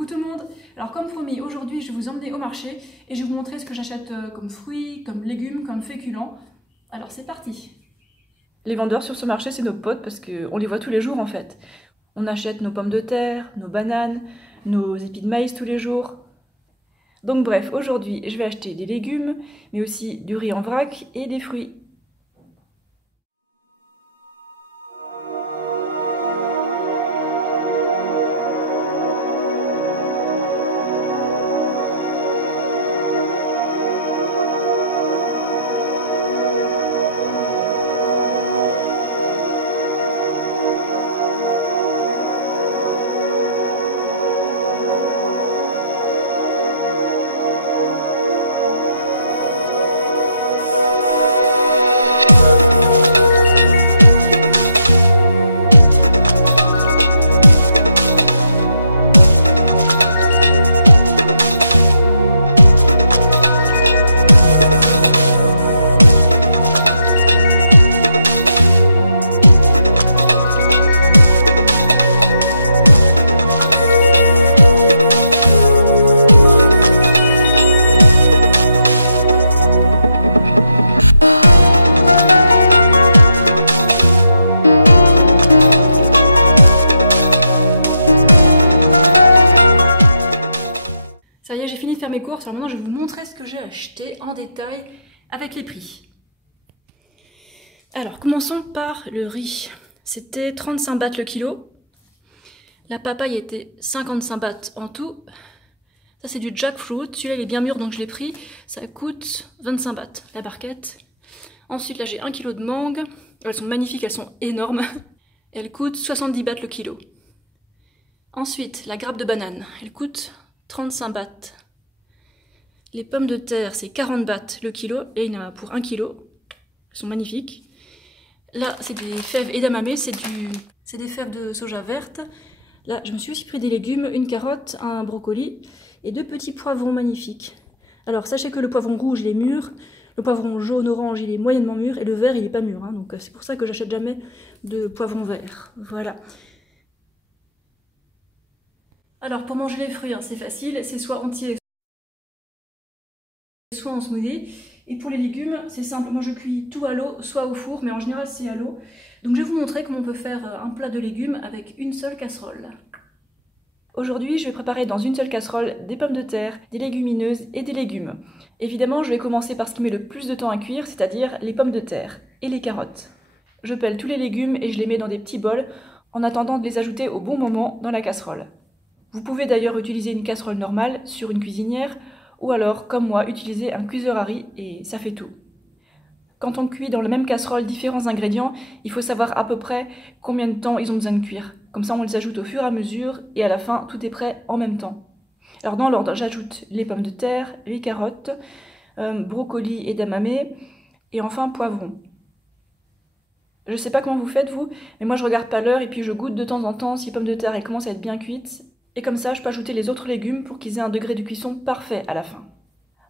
Coucou tout le monde. Alors comme promis, aujourd'hui je vais vous emmener au marché et je vais vous montrer ce que j'achète comme fruits, comme légumes, comme féculents. Alors c'est parti. Les vendeurs sur ce marché, c'est nos potes parce qu'on les voit tous les jours en fait. On achète nos pommes de terre, nos bananes, nos épis de maïs tous les jours. Donc bref, aujourd'hui je vais acheter des légumes, mais aussi du riz en vrac et des fruits. Ça y est, j'ai fini de faire mes courses. Alors maintenant je vais vous montrer ce que j'ai acheté en détail avec les prix. Alors commençons par le riz. C'était 35 bahts le kilo. La papaye était 55 bahts en tout. Ça c'est du jackfruit, celui-là il est bien mûr donc je l'ai pris. Ça coûte 25 bahts la barquette. Ensuite là j'ai 1 kg de mangue. Elles sont magnifiques, elles sont énormes. Elles coûtent 70 bahts le kilo. Ensuite la grappe de banane, elle coûte 35 bahts. Les pommes de terre c'est 40 bahts le kilo et il y en a pour 1 kilo. Elles sont magnifiques. Là c'est des fèves edamame, c'est des fèves de soja verte. Là je me suis aussi pris des légumes, une carotte, un brocoli et 2 petits poivrons magnifiques. Alors sachez que le poivron rouge il est mûr, le poivron jaune-orange il est moyennement mûr et le vert il est pas mûr. Donc c'est pour ça que j'achète jamais de poivron vert. Voilà. Alors pour manger les fruits, c'est facile, c'est soit entier, soit en smoothie. Et pour les légumes, c'est simple, moi je cuis tout à l'eau, soit au four, mais en général c'est à l'eau. Donc je vais vous montrer comment on peut faire un plat de légumes avec une seule casserole. Aujourd'hui, je vais préparer dans une seule casserole des pommes de terre, des légumineuses et des légumes. Évidemment, je vais commencer par ce qui met le plus de temps à cuire, c'est-à-dire les pommes de terre et les carottes. Je pèle tous les légumes et je les mets dans des petits bols en attendant de les ajouter au bon moment dans la casserole. Vous pouvez d'ailleurs utiliser une casserole normale sur une cuisinière ou alors, comme moi, utiliser un cuiseur à riz et ça fait tout. Quand on cuit dans la même casserole différents ingrédients, il faut savoir à peu près combien de temps ils ont besoin de cuire. Comme ça, on les ajoute au fur et à mesure et à la fin, tout est prêt en même temps. Alors dans l'ordre, j'ajoute les pommes de terre, les carottes, brocoli et edamame et enfin poivron. Je sais pas comment vous faites vous, mais moi je regarde pas l'heure et puis je goûte de temps en temps si les pommes de terre elles commencent à être bien cuites. Et comme ça, je peux ajouter les autres légumes pour qu'ils aient un degré de cuisson parfait à la fin.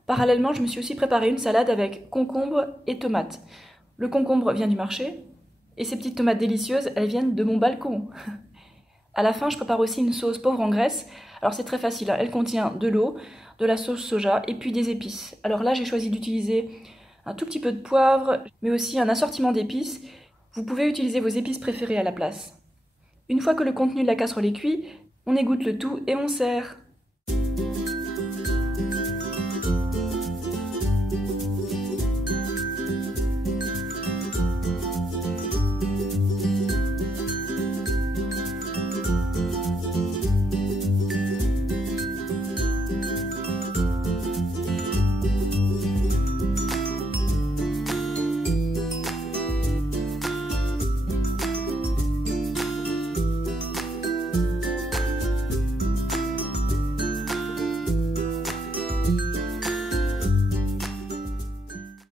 Parallèlement, je me suis aussi préparé une salade avec concombre et tomates. Le concombre vient du marché, et ces petites tomates délicieuses, elles viennent de mon balcon. À la fin, je prépare aussi une sauce pauvre en graisse. Alors c'est très facile, elle contient de l'eau, de la sauce soja et puis des épices. Alors là, j'ai choisi d'utiliser un tout petit peu de poivre, mais aussi un assortiment d'épices. Vous pouvez utiliser vos épices préférées à la place. Une fois que le contenu de la casserole est cuit, on égoutte le tout et on sert.